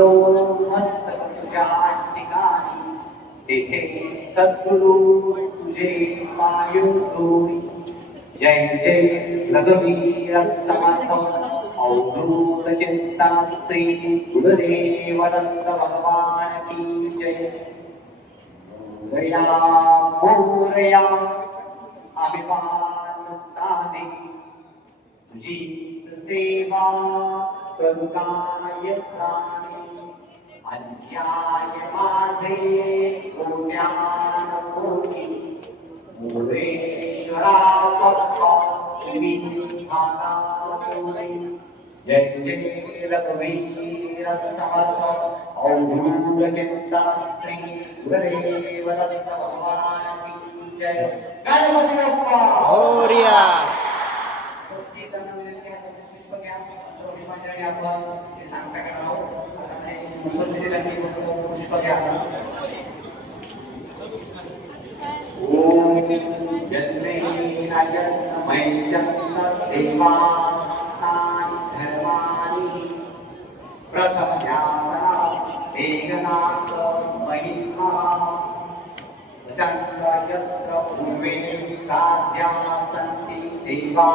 टेकलो मस्तक तुझ्या ठिकाणी, तेथे सद्गुरु तुझे पाय धोई. जय जय रघुवीर समर्थ अवधूत चिंतन श्री गुरुदेव दत्त भगवान की जय. मोरया मोरया अभिमानताने तुझीच सेवा करू काय जाणे. अन्याय माझे सोन्यान कोणी, मोरेश्वरा बाप्पा तुम्ही भागा बोले. जय जय रघुवीर समर्थ अवधूत चिंतन श्री गुरुदेव दत्त भगवान की जय. गणपती बाप्पा मोरया. उपस्थित पुष्प घ्या. पुष्पांजली आपण ते सांगता का नाव उपस्थितीसाठी पुष्प घ्या. ओम जन्मय जन्म देवास्तानि धर्माणि प्रथम ध्यासना एकनाथ महिमा चंद्र यत्र पूर्वे साध्या सन्ति देवा